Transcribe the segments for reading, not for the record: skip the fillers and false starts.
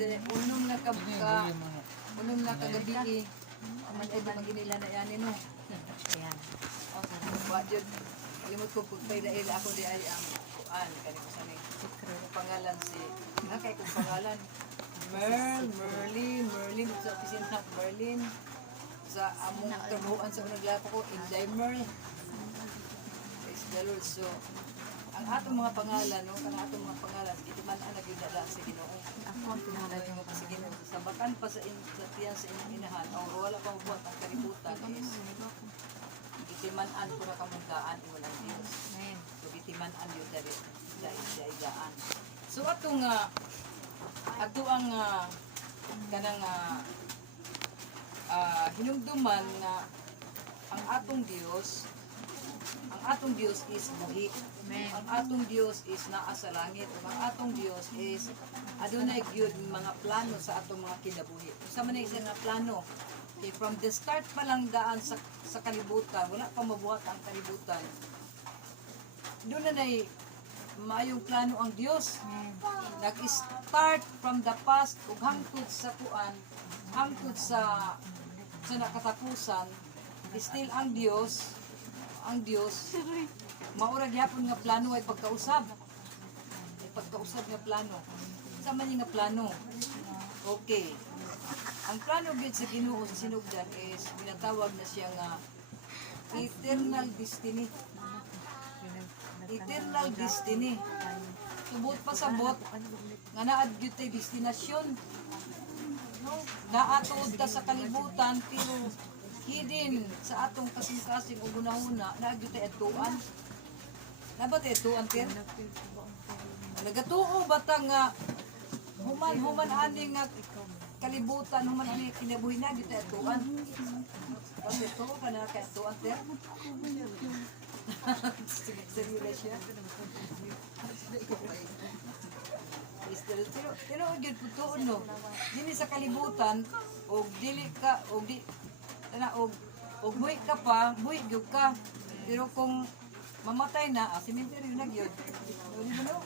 dire unong na kagabi. Aman ay di maginila na yan no. Ayan. Wa jud limot ko pag paydail ako di ay ang kuan kani ko sa ni pangalan si kay kong pangalan Merlin sa opisina ng Merlin sa among trabuhan sa naglapo ko Inday Merl. Praise the Lord. So ang atong mga pangalan no kanang atong mga pangalan dito man ang nagdala sa Ginoo. Ako ang pinalad mo Sa Ginoo sa bakan pa sa tiyan sa inyong inahan o wala pang buhat ang kalibutan is bitiman-an ko na kamundaan iwan ang Diyos. Amen. So bitiman-an yun dahil so ato ang kanang hinumduman nga ang atong Diyos is buhi. Amen. Ang atong Diyos is naa sa langit. Ang atong Diyos is adunay gyud mga plano sa atong mga kinabuhi. Sa man isa nga plano. Okay, from the start pa lang daan sa kalibutan, wala pa mabuhat ang kalibutan. Doon na maayong plano ang Diyos. Nag-start from the past ug hangtod sa kuan, hangtod sa nakatapusan, still ang Diyos maura gyapon nga plano ay pagkausab. Ay pagkausab nga plano. Sa man nga plano. Okay. Ang plano gid sa Ginoo sa sinugdan is ginatawag na siya nga eternal destiny. Eternal destiny. Subot pa sabot nga naad gyud tay destinasyon. Naatuod ta sa kalibutan pero hidden sa atong kasing-kasing ug hunahuna naad gyud tay atuan. Dapat atuan per. Nagatuo bata nga human ani nga kalibutan human ani kinabuhi na gyud tay atuan. Kasi to kana kay atuan ter. Seryoso siya. Pero gyud putuon no. Dili sa kalibutan og dili ka og di ana og buhi ka pa, buhi gyud ka. Pero kung mamatay na, sementeryo na gyud. Di mo no?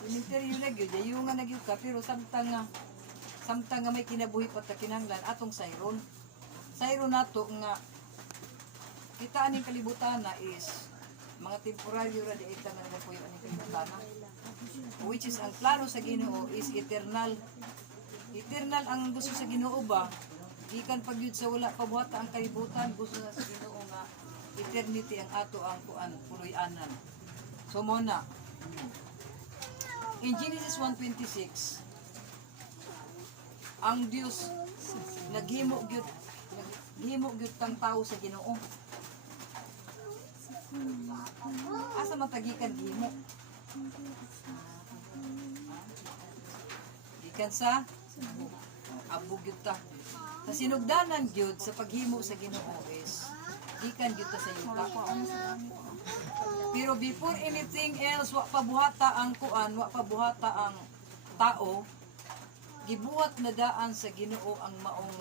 Sementeryo na gyud, ayungan na gyud ka pero samtang nga may kinabuhi pa ta kinahanglan atong sayron. Sayron nato nga kita aning kalibutan na is mga temporaryo ra di ita nga nagapuyo aning kalibutan. Which is ang plano sa Ginoo is eternal. Eternal ang gusto sa Ginoo ba? Ikan pag yun sa wala pabuhata ang kalibutan, gusto na sa Ginoo nga eternity ang ato ang kuan puloy-anan. So muna. In Genesis 1:26, ang Dios naghimo gyud kang tao sa Ginoo. Asa matagikan gihimo? Gikan sa abog gyud ta. Sa sinugdanan gyud sa paghimo sa Ginoo is gikan gyud ta sa yuta. Pero before anything else, wa pabuhata ang kuan, wa pabuhata ang tao, gibuhat na daan sa Ginoo ang maong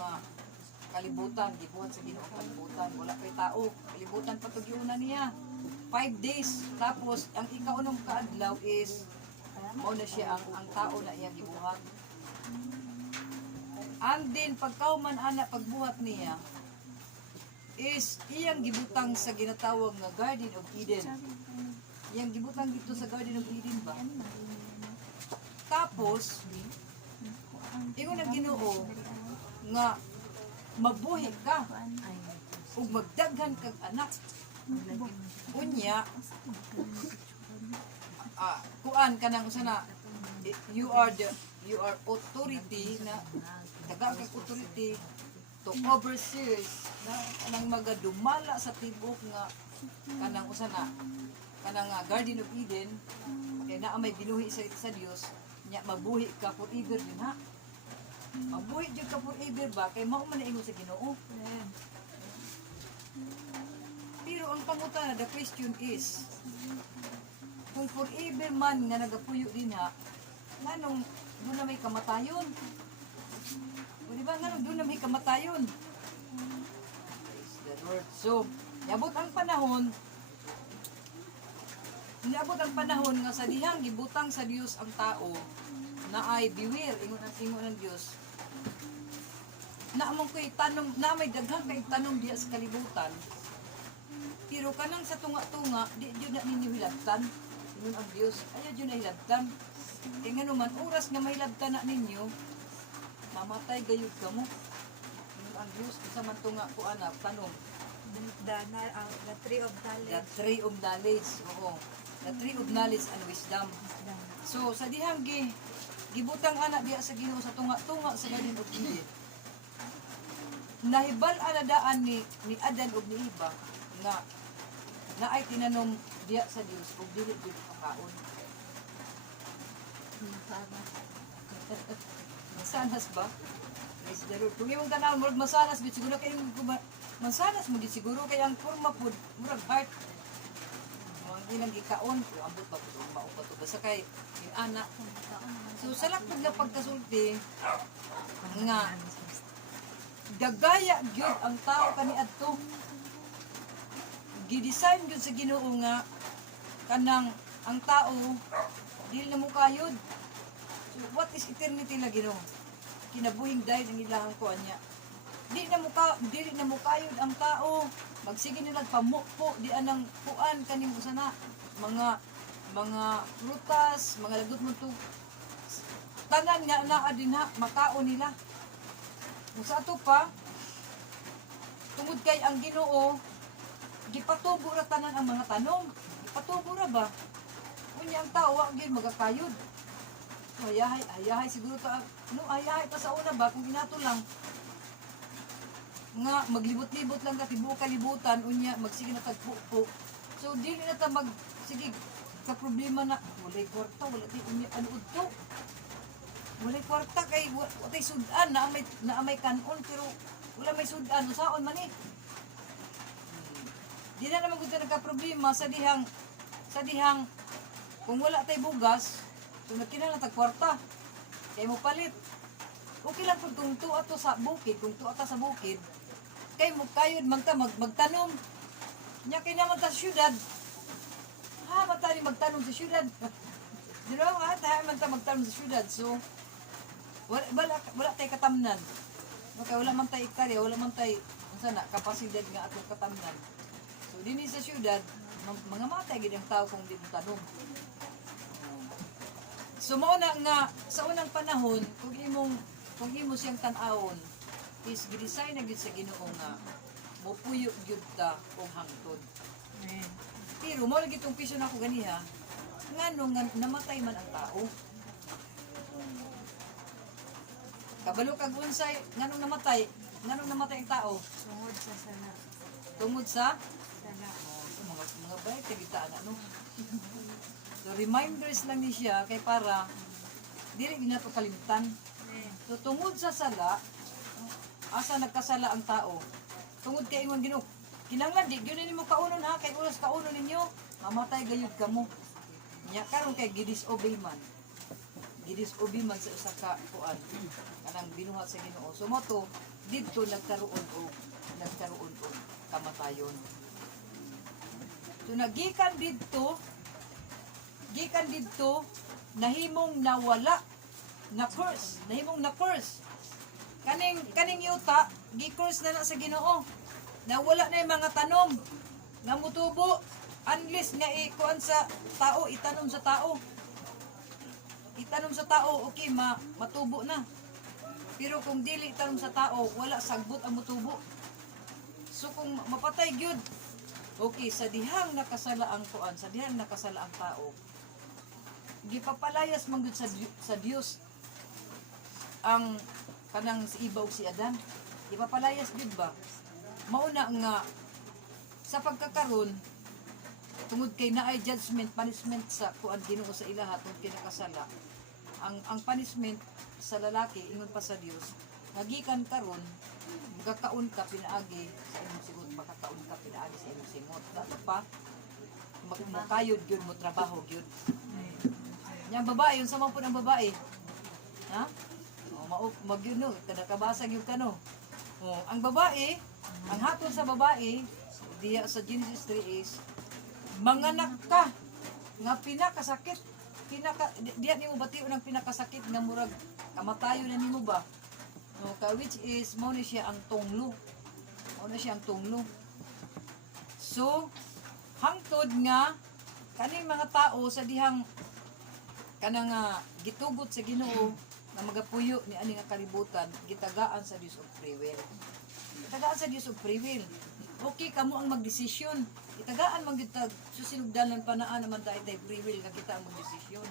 kalibutan, gibuhat sa Ginoo ang kalibutan, wala kay tao, kalibutan pa to giuna niya. 5 days, tapos ang ikaunong kaadlaw is mao na siya ang tao na iya gibuhat. And then pagkauman ana pagbuhat niya is iyang gibutang sa ginatawag nga Garden of Eden. Iyang gibutang dito sa Garden of Eden ba? Tapos ingon ang Ginoo nga mabuhi ka ug magdaghan kag anak. Unya kuan kanang usa na you are authority na daga kag authority to overseers na kanang magadumala sa tibok nga kanang usa na kanang Garden of Eden kay naa may binuhi sa Dios nya mabuhi ka forever din ha. Mabuhi jud ka forever ba kay mao man ingon sa Ginoo. Pero ang pangutana, the question is, kung forever man nga nagapuyo din ha, nganong doon na may kamatayon? O diba, nganong doon na may kamatayon? Praise the Lord. So, yabot ang panahon, Niabot ang panahon nga sa dihang gibutang sa Dios ang tao na ay beware ingon ng Dios. Na among ko'y tanom, na may daghang kay tanom diya sa kalibutan. Pero kanang sa tunga-tunga, di jud na ninyo hilabtan. Ingon ang Dios, ayaw jud na hilabtan. Kaya nga naman, oras nga mahilabtan na ninyo, mamatay gayud kamo. Ingon ang Dios, isa man tunga ko anak, tanom. The tree of The knowledge. tree of knowledge, oo. The tree of knowledge and wisdom. So, sa dihang gibutang anak diya sa Ginoo sa tunga-tunga sa galing og init. Nahibal-an na daan ni Adan ug ni Eva nga naay tinanom diya sa Dios ug dili gid pakaon. Masanas ba? Yes, darod. Kung imong tanawon murag masanas gid siguro kay masanas mo gid siguro kay ang forma pud murag heart. Ang ilang gikaon, ambot ba pud ang mao pa to basta kay yung anak. So sa lakad na pagkasulti nga dagaya gyud ang tao kaniadto. Gidesign gyud sa Ginoo nga kanang ang tao dili na mo kayod. So what is eternity la Ginoo? Kinabuhing dahil ang ilahang kuan niya. Dili na mo kayod ang tao. Magsige nila pamukpo di anang kuan kaning usana mga prutas, mga lagot mo to. Tanan nga naa din ha makaon nila. Kung sa ato pa tungod kay ang Ginoo gipatubo ra tanan ang mga tanom. Gipatubo ra ba? Unya ang tao wa gyud magakayod. Ayahay siguro ta no ayahay pa sa una ba kung inato lang nga maglibot-libot lang ka tibuok kalibutan unya magsige na tagpupo. So dili na ta sige ka problema na walay kwarta wala ti unya ano udto. Walay kwarta kay watay sudan na may kanon pero wala may sudan usaon man eh. Di na naman gud nagka-problema sa dihang kung wala tay bugas, so nagkinahanglan tag kwarta. Kay mo palit. Okay lang kung tuwa to sa bukid, kung tuwa ta sa bukid, kay mo kayod man ta magtanom. Nya kay naman ta sa syudad. Ha, matali magtanom sa syudad. Di ba nga, tayo man ta magtanom sa syudad. So, wala tay katamnan. Okay, wala man tay iktarya, wala man tay sana kapasidad nga atong katamnan. So, din sa syudad, mga matay gid ang tao kung di mo tanom. So mao na nga sa unang panahon kung imo siyang tan-awon is gidesign na gyud sa Ginoo nga mopuyo gyud ta og hangtod. Pero mo lagi tong question ako ganiha ngano nga namatay man ang tao. Kabalo kag unsay nganong namatay ang tao Tungod sa sana. tungod sa Sana. mga bayad kagitaan ano. So reminders lang ni siya kay para dili na to kalimutan. So tungod sa sala asa nagkasala ang tao. Tungod kay ingon Ginoo, kinahanglan di gyud nimo kaunon ha kay ulas kaunon ninyo mamatay gayud kamo. Nya karon kay gidisobey man. Gidisobey man sa usa ka kuan kanang binuhat sa Ginoo. So mo to didto nagkaroon og kamatayon. So nagikan didto nahimong nawala na curse kaning yuta gi-curse na sa Ginoo nawala na yung mga tanom nga mutubo unless nga ikuan sa tao itanom sa tao okay matubo na pero kung dili itanom sa tao wala sagbot ang mutubo so kung mapatay gyud okay sa dihang nakasala ang tao gipapalayas man gyud sa Dios ang kanang si Eva ug si Adan. Gipapalayas gyud ba? Mauna nga sa pagkakaron tungod kay naay judgment punishment sa kuan Ginoo sa ilaha tungod kay nakasala. Ang punishment sa lalaki ingon pa sa Dios nagikan karon magkakaon ka pinaagi sa imong singot makakaon ka pinaagi sa imong singot dato pa makayod gyud mo trabaho gyud. Yang babae, yung sama po ng babae. Ha? O, magyun no, nakabasag yung kano. O, ang babae, ang hatod sa babae, diya sa Genesis 3 is, manganak ka. nga pinakasakit, diya nimo batiw ng pinakasakit nga murag kamatayo na nimo ba? No, which is mao ni siya ang tunglo. Mao na siya ang tunglo. So, hangtod nga kaning mga tao sa dihang kanang gitugot sa Ginoo nga magapuyo ni ani nga kalibutan, gitagaan sa Dios of free will. Gitagaan sa Dios of free will. Okay kamo ang magdesisyon. Itagaan man gyud tag susinugdanan panaan naman ta itay free will nga kita ang magdesisyon.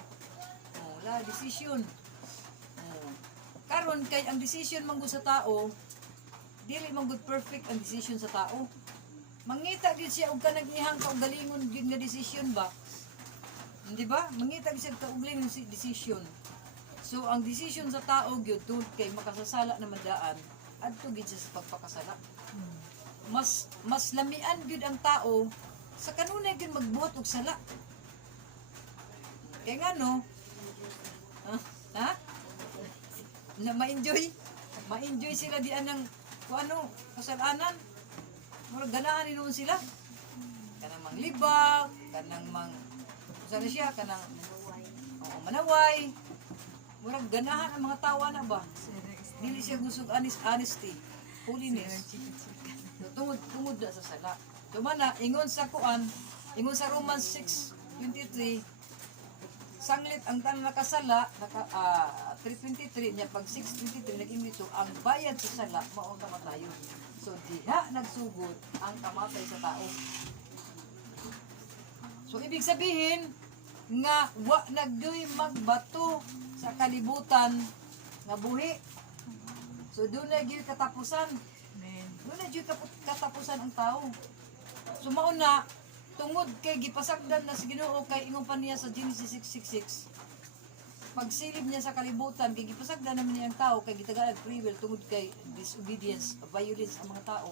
Oh, la desisyon. Oh. Karon kay ang decision man gud sa tao, dili man gud perfect ang decision sa tao. Mangita gid siya og kanang ihang kaugalingon gid nga decision ba? Di ba? Mangita gid siya og kaugalingon si decision. So ang decision sa tao gyud tungod kay makasasala na mandaan adto gid siya sa pagpakasala. Mas lamian gyud ang tao sa kanunay gyud magbuhat og sala. Kaya nga no? Ha? Na ma-enjoy sila di anang kuano kasalanan. Murag ganahan ni noon sila. Kanang manglibag, kanang sana siya kanang manaway. Murag ganahan ang mga tawa na ba? Dili siya gusto honesty, holiness. Tungod na sa sala. So mana, ingon sa Romans 6:23, sanglit ang tanang nakasala, 3:23 niya, pag 6:23 naging dito, ang bayad sa sala, mao ang kamatayon. So diha nagsugod ang kamatay sa tao. So ibig sabihin, nga wa nagdoy magbato sa kalibutan nga buhi. So doon na gyud katapusan. Doon na gyud katapusan ang tao. So mao na tungod kay gipasagdan na sa Ginoo kay ingon pa niya sa Genesis 6:66. Pagsilib niya sa kalibutan kay gipasagdan naman niya ang tao kay gitagaan free will tungod kay disobedience, violence ang mga tao.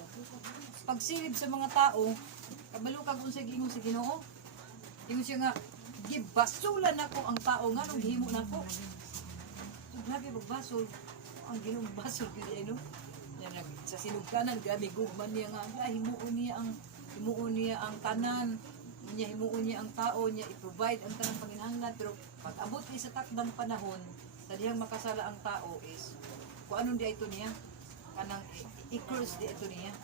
Pagsilib sa mga tao, kabalo kag unsay giingon sa Ginoo? Ingon siya nga gibasulan nako ang tao nganong gihimo nako. Grabe magbasol. Ang Ginoo basol gyud ay no. Yan sa sinugdanan grabe gugman niya nga himuon niya ang tanan. Himuon niya ang tao niya i-provide ang tanang panginahanglan pero pag abot ni sa takdang panahon sa dihang makasala ang tao is kung anong di ito niya kanang i-curse di ito niya.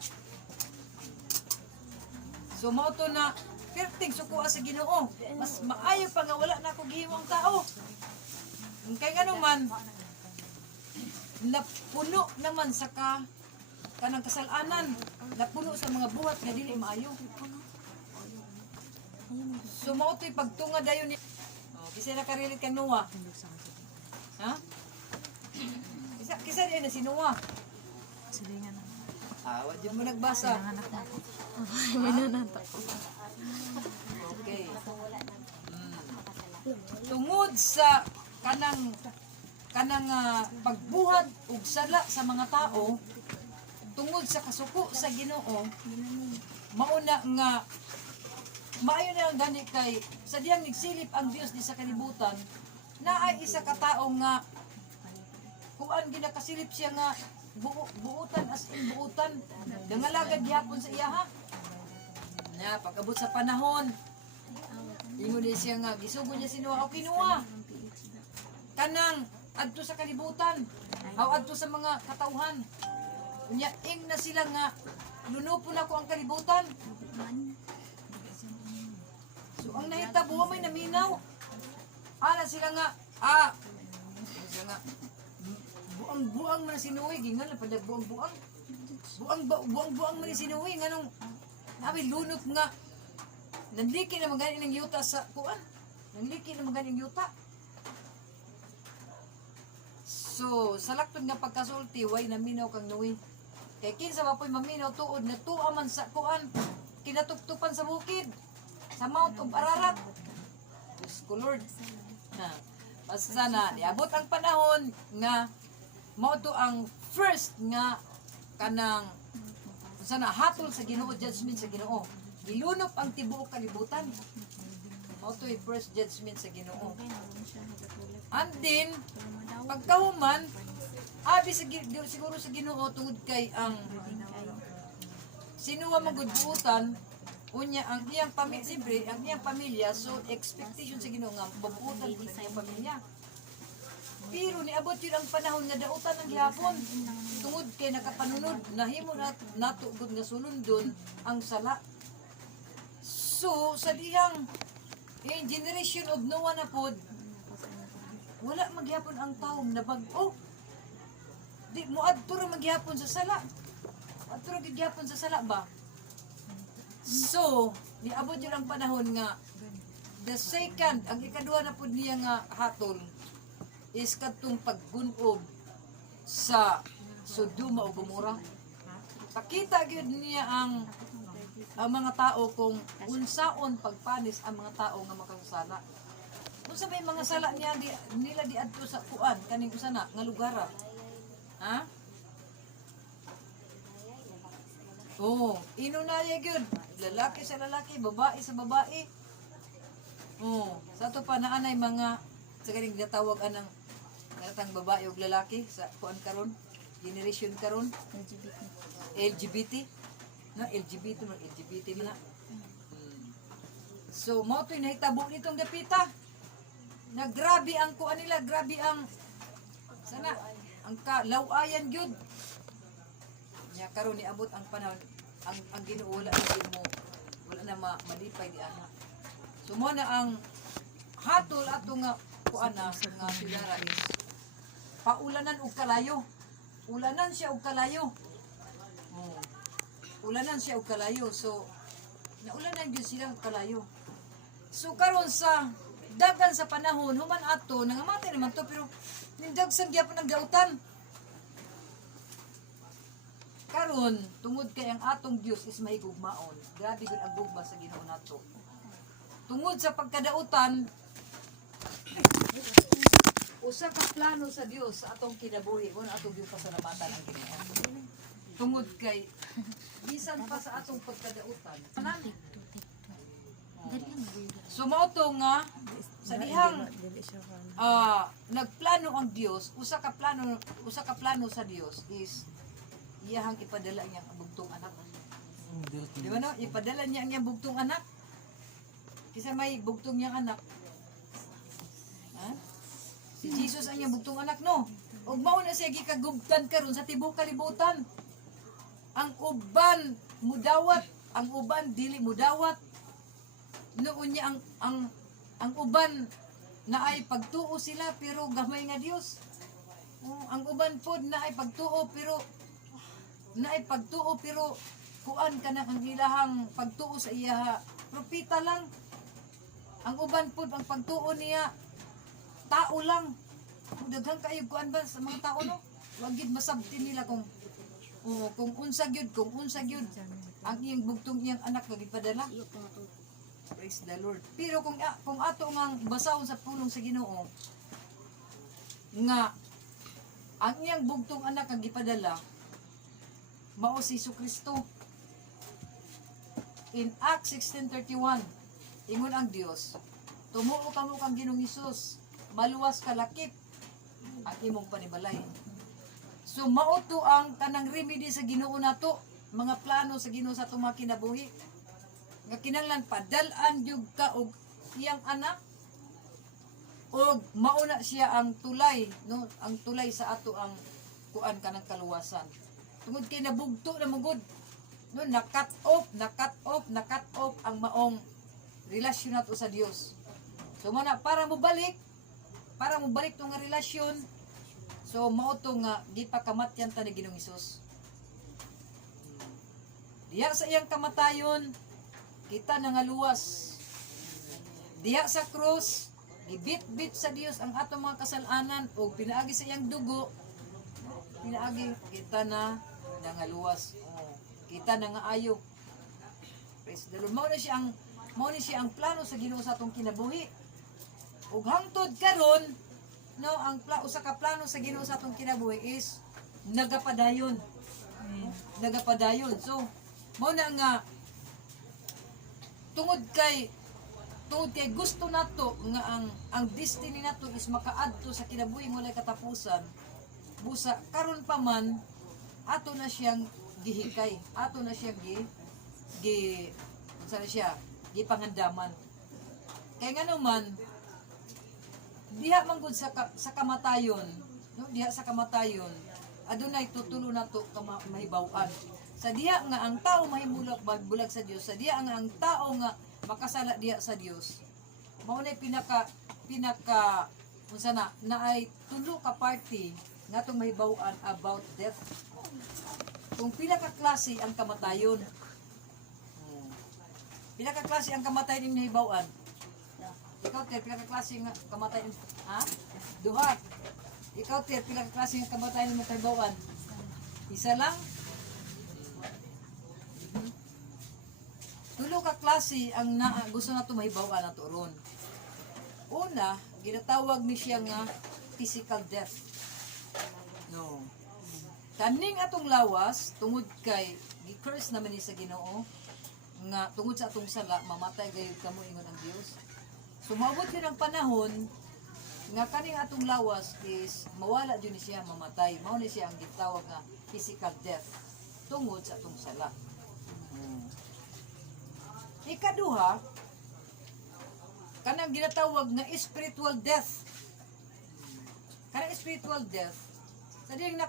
So mao to na perting sukuha sa Ginoo. Mas maayo pa nga wala na ako gihimo ang tao. Kay ngano man napuno naman sa kanang kasalanan, napuno sa mga buhat nga dili maayo. So mao to'y pagtunga dayon ni kisa na karilit kang Noah. Ha? Kisa din na si Noah. Silingan na. Wad mo nagbasa. Anak na ako. May nanata ko. Okay. Tungod sa kanang pagbuhat ug sala sa mga tao, tungod sa kasuko sa Ginoo, mauna nga maayo na ang gani kay sa diyang nagsilip ang Dios di sa kalibutan, naay isa ka tao nga kuan ginakasilip siya nga buutan as in buutan, dangalagad gyapon sa iya ha. Na pag-abot sa panahon, ingon niya siya nga gisugod niya si Noah, okay Noah, kanang adto sa kalibutan, aw adto sa mga katawhan. Unya ing na sila nga lunupon ako ang kalibutan. So ang nahitabo may naminaw. Ana sila nga sila nga buang man sinuwi gingan na padag buang man sinuwi nganong abi lunok nga nanliki na magani ng yuta sa kuan. Nanliki na magani ng yuta. So, salaktod nga pagkasulti, way naminaw kang nuwi. Kaya kinsa mapoy maminaw tuod, natuwa man sa kuan, kinatuptupan sa bukid, sa Mount of Ararat. Diyos ko Lord. Basta na, niabot ang panahon nga, mao to ang first nga, kanang, sana hatol sa Ginoo, judgment sa Ginoo. Gilunop ang tibuok kalibutan. Mao to yung first judgment sa Ginoo. And then, pagkahuman, siguro sa Ginoo tungod kay ang sinuwa magudbuutan, Unya ang iyang pamilya, siyempre, ang iyang pamilya, so expectation sa Ginoo nga mabutan ko sa iyang pamilya. Pero niabot yun ang panahon nga dautan ng gihapon. Tungod kay nakapanunod, nahimo na natugod nga sunundon ang sala. So, sa dihang generation of Noah na pod, wala magyapon ang taong nabag-o. Di mo adto ra magyapon sa sala. Adto ra gyapon sa sala ba? So, niabot yun ang panahon nga the second, ang ikaduha na pod niya nga hatol is katong paggunob sa Sodoma o Gomora. Pakita gyud niya ang mga tao kung unsaon pagpanis ang mga tao nga makasala. Unsa may mga sala niya nila di adto sa kuan kaning usa na nga lugar. Ha? Oh, inunaya gyud lalaki sa lalaki, babae sa babae. Oh, sa to pa naanay mga sa kaning gatawag anang katang babae ug lalaki sa kuan karon, generation karon, LGBT. No, LGBT man na. So, mo to'y nahitabo nitong dapita. Na grabe ang kuan nila, grabe ang sana ang kalawayan gyud. Nya karon niabot ang panahon ang Ginoo wala na malipay di ana. So mo na ang hatol ato nga kuan na nga sigara is paulanan og kalayo. Ulanan siya og kalayo. Oh. Ulanan siya og kalayo. So naulanan gyud silang kalayo. So karon sa dagan sa panahon human ato nangamatay naman to pero nindagsan gyapon ang gautan. Karon tungod kay ang atong Dios is mahigugmaon. Grabe gud ang gugma sa Ginoo nato. Tungod sa pagkadautan usa ka plano sa Dios sa atong kinabuhi mo atong Dios pasalamatan ang Ginoo. Tungod kay bisan pa sa atong pagkadautan. So mao to nga sa dihang nagplano ang Dios, usa ka plano sa Dios is iyahang ipadala niya ang bugtong anak. Di ba no? Ipadala niya ang iyang bugtong anak. Kisa may bugtong niyang anak. Ha? Si Jesus ang iyang bugtong anak, no? Ug mao na siya gikagubtan karon sa tibuok kalibutan. Ang uban mudawat, ang uban dili mudawat. Noon niya ang uban na ay pagtuo sila pero gamay nga Dios. Ang uban pod na ay pagtuo pero kuan kana ang ilahang pagtuo sa iya propeta lang. Ang uban pod ang pagtuo niya tao lang. Daghang kayo kuan ba sa mga tao no? Wa gid masabti nila kung unsa gyud ang iyang bugtong iyang anak nga gipadala. Praise the Lord. Pero kung ato ngang basahon sa pulong sa Ginoo nga ang iyang bugtong anak nga gipadala mao si Jesucristo. In Acts 16:31, ingon ang Dios, tumuo kamo kang Ginoong Hesus, maluwas ka lakip ang imong panibalay. So mao to ang kanang remedy sa Ginoo nato, mga plano sa Ginoo sa atong mga kinabuhi. Nga kinahanglan padal-an jud ka og iyang anak og mauna siya ang tulay, no? Ang tulay sa ato ang kuan kanang kaluwasan. Tungod kay nabugto na mugod. No, na-cut off ang maong relasyon nato sa Dios. So mana para mo balik tong nga relasyon. So mao to nga gipakamatyan ta ni Ginoong Hesus. Diya sa iyang kamatayon kita nangaluwas. Diya sa krus gibit-bit sa Dios ang atong mga kasalanan o pinaagi sa iyang dugo. Pinaagi kita na nangaluwas. Kita na nga ayo. Praise the Lord. Mao ni siya ang plano sa Ginoo sa atong kinabuhi. Ug hangtod karon, no, ang usa ka plano sa Ginoo sa atong kinabuhi is nagapadayon. Nagapadayon. So, mao na nga tungod kay gusto nato nga ang destiny nato is makaadto sa kinabuhi mo lay katapusan. Busa karon pa man ato na siyang gihikay, ato na siyang unsa na siya gipangandaman. Kay nga naman diha man gud sa kamatayon, no? Diha sa kamatayon adunay tutulo nato ka mahibaw-an. Sa diha nga ang tao mahimulak bulag sa Dios, sa diha nga ang tao nga makasala diha sa Dios. Mao na pinaka unsa na ay tulo ka party natong mahibaw-an about death. Kung pila ka klase ang kamatayon. Pila ka klase ang kamatayon ning nahibaw-an? Ikaw ter pila ka klase nga kamatayon? Ha? Duha. Ikaw ter pila ka klase nga kamatayon mo nahibaw-an? Isa lang? Tulo ka klase ang gusto nato mahibaw-an nato ron. Una, ginatawag ni siya nga physical death. No. Kaning atong lawas tungod kay gi-curse naman ni sa Ginoo nga tungod sa atong sala mamatay gayud kamo ingon ang Dios. So maabot yun ang panahon nga kaning atong lawas is mawala jud ni siya mamatay. Mao ni siya ang gitawag nga physical death tungod sa atong sala. Ikaduha, kanang ginatawag na spiritual death. Kanang spiritual death, sa diyang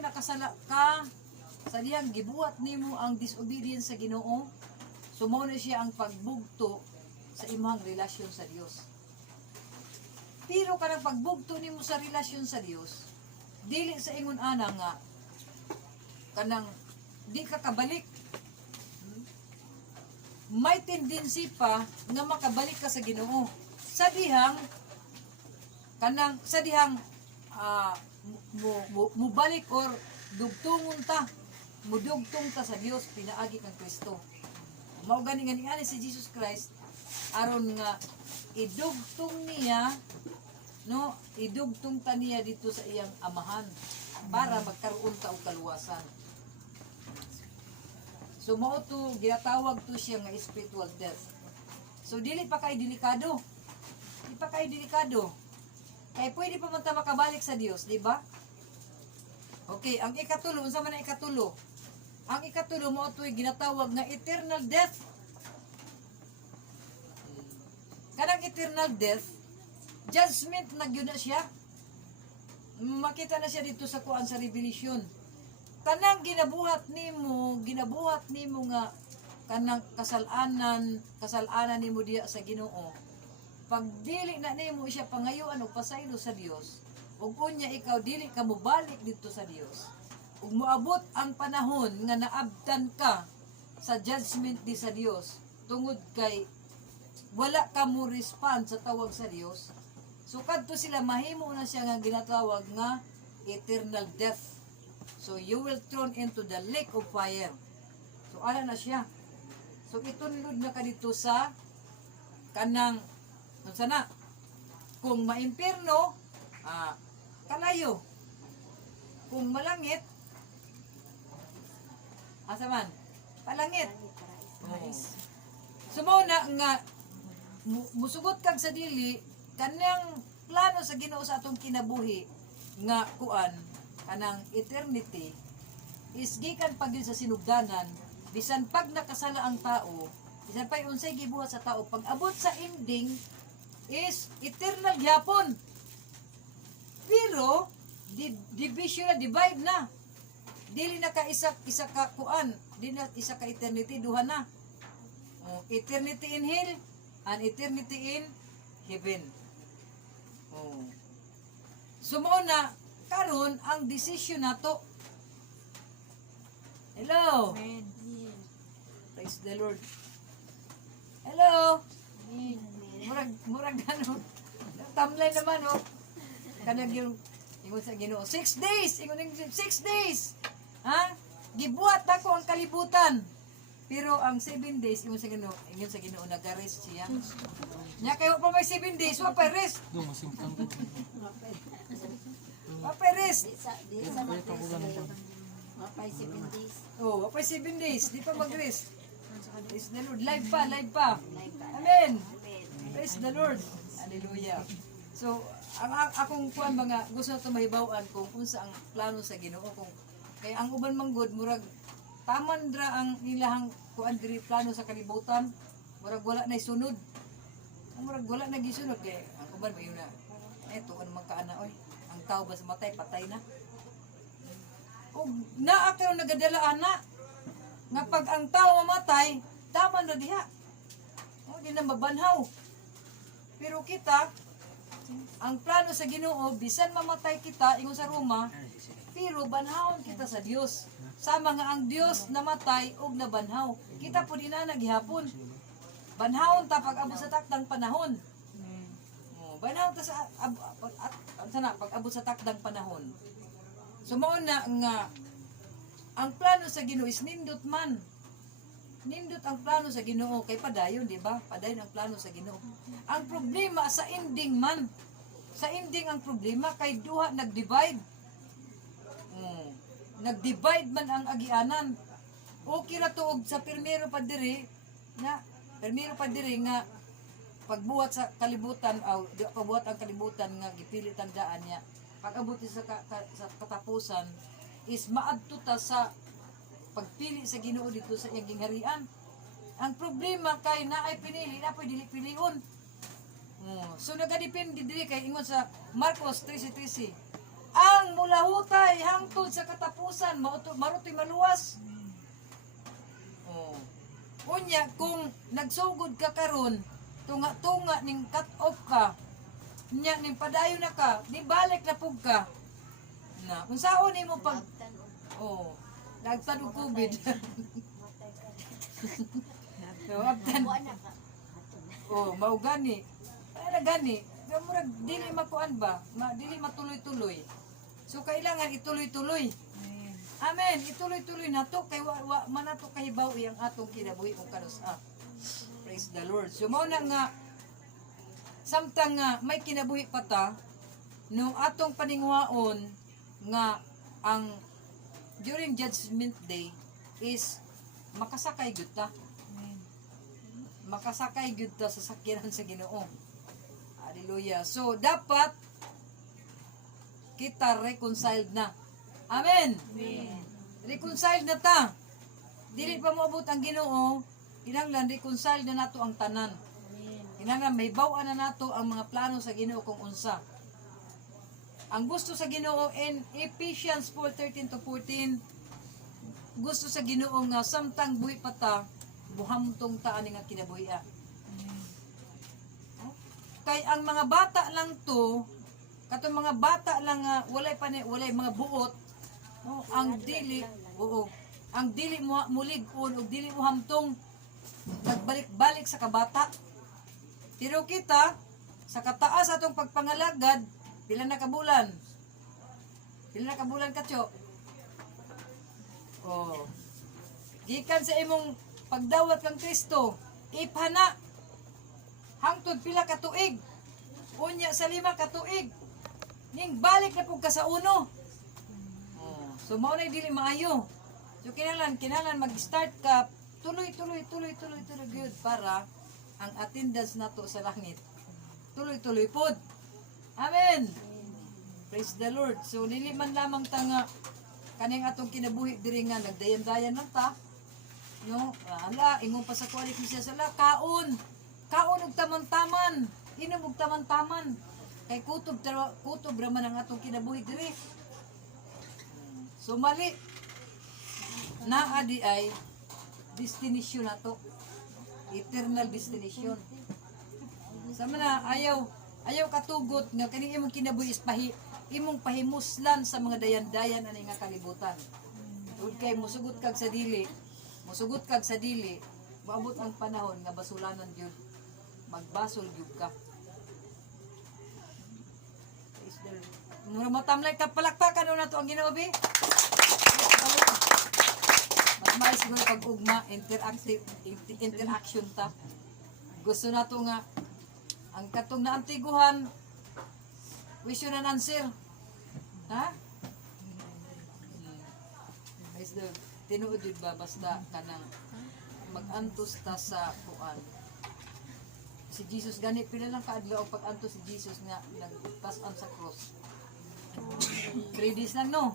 nakasala ka, sa diyang gibuhat nimo ang disobedience sa Ginoo, sumaw na siya ang pagbugto sa imong relasyon sa Dios. Pero kanang pagbugto nimo sa relasyon sa Dios, dili sa ingon ana nga kanang di ka kabalik. May tendency pa nga makabalik ka sa Ginoo. Sa dihang mubalik or dugtungon ta, mudugtong ta sa Dios pinaagi kang Kristo. Mao gani ani si Jesus Christ aron nga idugtong niya, no, idugtong ta niya dito sa iyang amahan para magkaroon ta og kaluwasan. So mao to ginatawag to siya nga spiritual death. So dili pa kay delikado. Di pa kay delikado. Kay pwede pa man ta makabalik sa Dios, di ba? Okay, ang ikatulo, unsa man ang ikatulo? Ang ikatulo mao to ginatawag nga eternal death. Kanang eternal death, judgment na gyud na siya. Makita na siya dito sa kuan sa Revelation. Kanang ginabuhat nimo nga kanang kasalanan nimo diya sa Ginoo. Pag dili na nimo siya pangayoan og pasaylo sa Dios, ug unya ikaw dili ka mobalik dito sa Dios. Ug moabot ang panahon nga naabtan ka sa judgment di sa Dios tungod kay wala ka mo respond sa tawag sa Dios. So kadto sila mahimo na siya nga ginatawag nga eternal death. So you will thrown into the lake of fire. So ala na siya. So itunlod na ka dito sa kanang sana kung maimpierno, kalayo. Kung malangit, asa man? Palangit. So mao na nga musugot kag sa dili kanang plano sa Ginoo sa atong kinabuhi nga kuan kanang eternity is gikan pag yun sa sinugdanan bisan pag nakasala ang tao, bisan pa unsay gibuhat sa tao, pag abot sa ending is eternal gyapon. Pero division na, divide na, dili na ka isa ka kuan, dili na isa ka eternity, duha na. Eternity in hell and eternity in heaven. So mao na karon ang decision nato. Hello. Amen. Praise the Lord. Hello. Murag gano. Tamlay naman oh. Kanang yung ingon sa Ginoo, 6 days, ingon 6 days. Ha? Gibuhat ako ang kalibutan. Pero ang 7 days ingon sa Ginoo nag-rest siya. Nya kayo pa may 7 days, wa pa rest. Wa pa rest. Oh, wa pa 7 days, di pa mag-rest. Praise the Lord. Live pa. Amen. Praise the Lord. Hallelujah. So, ang akong kuan mga gusto nato mahibaw-an kung unsa ang plano sa Ginoo kung kay ang uban man good murag taman dra ang ilahang kuan diri plano sa kalibutan, murag wala na sunod. Ang murag wala na gisunod kay ang uban mayo na. Eto ano man kaana oy. Ang tao ba sa matay patay na. Og naa kayo nagadala ana nga pag ang tao mamatay, tama na diha. O di na mabanhaw. Pero kita ang plano sa Ginoo bisan mamatay kita ingon sa Roma, pero banhawon kita sa Dios. Sama nga ang Dios namatay ug nabanhaw. Kita po din na naghihapon. Banhawon ta pag abot sa takdang panahon. Banhawon ta sa pag abot sa takdang panahon. So mao na nga ang plano sa Ginoo is nindot man. Nindot ang plano sa Ginoo kay padayon, di ba? Padayon ang plano sa Ginoo. Ang problema sa ending man. Sa ending ang problema kay duha nag-divide. Nag-divide man ang agianan. Okay ra tuog sa pirmero pa diri nga pagbuhat sa kalibutan aw pagbuhat ang kalibutan nga gipilit ang daan niya. Pag-abot sa sa katapusan is maadto ta sa pagpili sa Ginoo dito sa iyang gingharian. Ang problema kay naay pinili na pwede dili pilion. So nagadepende diri kay ingon sa Marcos 13:13. Ang mulahutay hangtod sa katapusan marutoy maluwas. Unya kung nagsugod ka karon tunga-tunga ning cut off ka nya ning padayon na ka ni balik na pug ka na unsaon nimo pag nagtad og COVID. Abtan. Mao gani. Ana gani. Murag dili makuan ba? Dili matuloy-tuloy. So kailangan ituloy-tuloy. Amen. Ituloy-tuloy nato kay wa manato kahibaw iyang atong kinabuhi ug kanusa. Praise the Lord. So mao na nga samtang nga may kinabuhi pa ta no atong paningwaon nga ang during Judgment Day is makasakay gyud ta. Makasakay gyud ta sa sakyanan sa Ginoo. Hallelujah. So dapat kita reconciled na. Amen. Amen. Reconciled na ta. Dili pa moabot ang Ginoo, kinahanglan reconciled na nato ang tanan. Kinahanglan may baw-an na nato ang mga plano sa Ginoo kung unsa. Ang gusto sa Ginoo in Ephesians 4:13-14, gusto sa Ginoo nga samtang buhi pa ta, buhamtong ta ani nga kinabuhi. Kay ang mga bata lang to, katong mga bata lang nga walay mga buot, ang dili mulig-on ug dili mo hamtong nagbalik-balik sa kabata. Pero kita sa kataas atong pagpangalagad, pila na kabulan? Pila na kabulan katyo? Gikan sa imong pagdawat kang Kristo, iphana hangtod pila ka tuig. Unya sa 5 ka tuig. Ning balik na pug ka sa 1. So mao na dili maayo. So kinahanglan mag-start ka tuloy gyud para ang attendance nato sa langit tuloy pod. Amen. Praise the Lord. So dili man lamang ta nga kaning atong kinabuhi diri nga nagdayan-dayan lang ta. No, ingon pa sa qualification sa kaon og taman-taman, inom og taman-taman. Kay kutob raman ang atong kinabuhi diri. So mali naa di ay destination nato. Eternal destination. Sama na ayaw katugot nga kaning imong kinabuhi is imong pahimuslan sa mga dayan-dayan ani nga kalibutan. Ug kay musugot kag sa dili, maabot ang panahon nga basulanan gyud. Magbasol gyud ka. Mura matamlay ka palakpakan na to ang Ginoo bi. Mas may siguro pag-ugma, interaction ta. Gusto na to nga ang katong naantiguhan question and answer. Ha? Is the tinuod jud ba basta kanang mag-antos ta sa kuan. Si Jesus gani pila lang kaadlaw og pag-antos si Jesus nga nagpas on sa cross. 3 days lang no.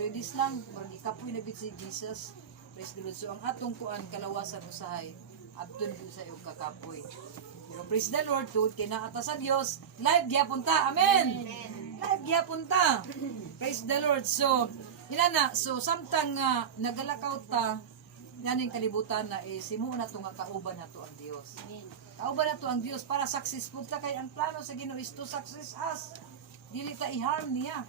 3 days lang, murag ikapoy na bit si Jesus. Praise the Lord. So ang atong kuan kalawasan usahay, abdon gyud sa iyong kakapoy. Pero praise the Lord, tuod kay naata sa Dios, live gyapon ta. Amen. Live gyapon ta. Praise the Lord. So inana, so samtang nagalakaw ta yaning kalibutan na simo na to nga kauban nato ang Dios. Kauban nato ang Dios para successful ta kay ang plano sa Ginoo is to success us. Dili ta i-harm niya.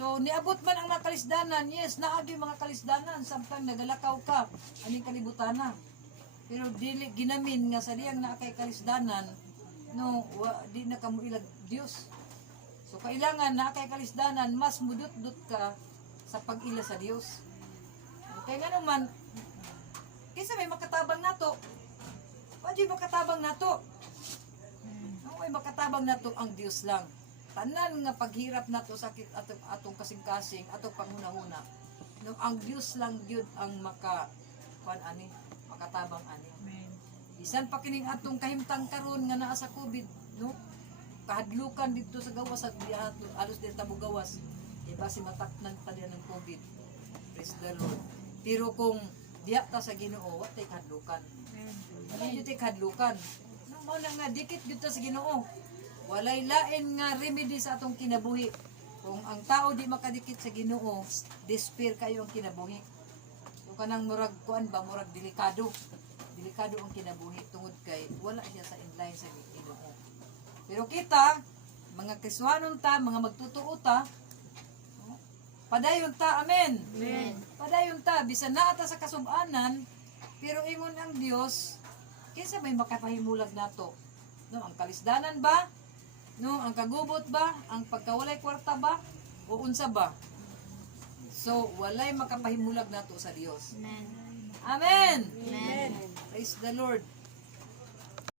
So niabot man ang mga kalisdanan, yes, naagi mga kalisdanan samtang nagalakaw ka aning kalibutan na. Pero dili ginamin nga sa diyang naa kay kalisdanan, no, di na kamo ilag Dios. So kailangan naa kay kalisdanan mas mudot-dot ka sa pag-ila sa Dios. Kaya nga naman, kaysa may makatabang nato, wadi makatabang nato. May makatabang nato ang Dios lang. Tanan nga paghirap nato sakit atong kasing-kasing, atong panghuna-huna. No, ang Dios lang gyud ang makatabang ani. Bisan pa kining atong kahimtang karon nga naa sa COVID, no? Kahadlukan dito sa gawas at alos din tamo gawas. Iba si mataknan ta diyan ng COVID. Praise the Lord. Pero kung diya ta sa Ginoo, wa tay kahadlukan. Wala jud tay kahadlukan. No, mo na nga dikit gyud ta sa Ginoo. Walay lain nga remedy sa atong kinabuhi. Kung ang tao di makadikit sa Ginoo, despair kayo ang kinabuhi. So kanang murag kuan ba, murag delikado. Delikado ang kinabuhi tungod kay wala siya sa inline sa Ginoo. Pero kita, mga Kristiyanon ta, mga magtutuo ta, padayon ta, amen. Amen. Padayon ta, bisan naa ta sa kasub-anan, pero ingon ang Dios, kinsa may makapahimulag nato? No, ang kalisdanan ba? No, ang kagubot ba? Ang pagkawalay kwarta ba? O unsa ba? So, walay makapahimulag nato sa Dios. Amen. Amen. Amen. Praise the Lord.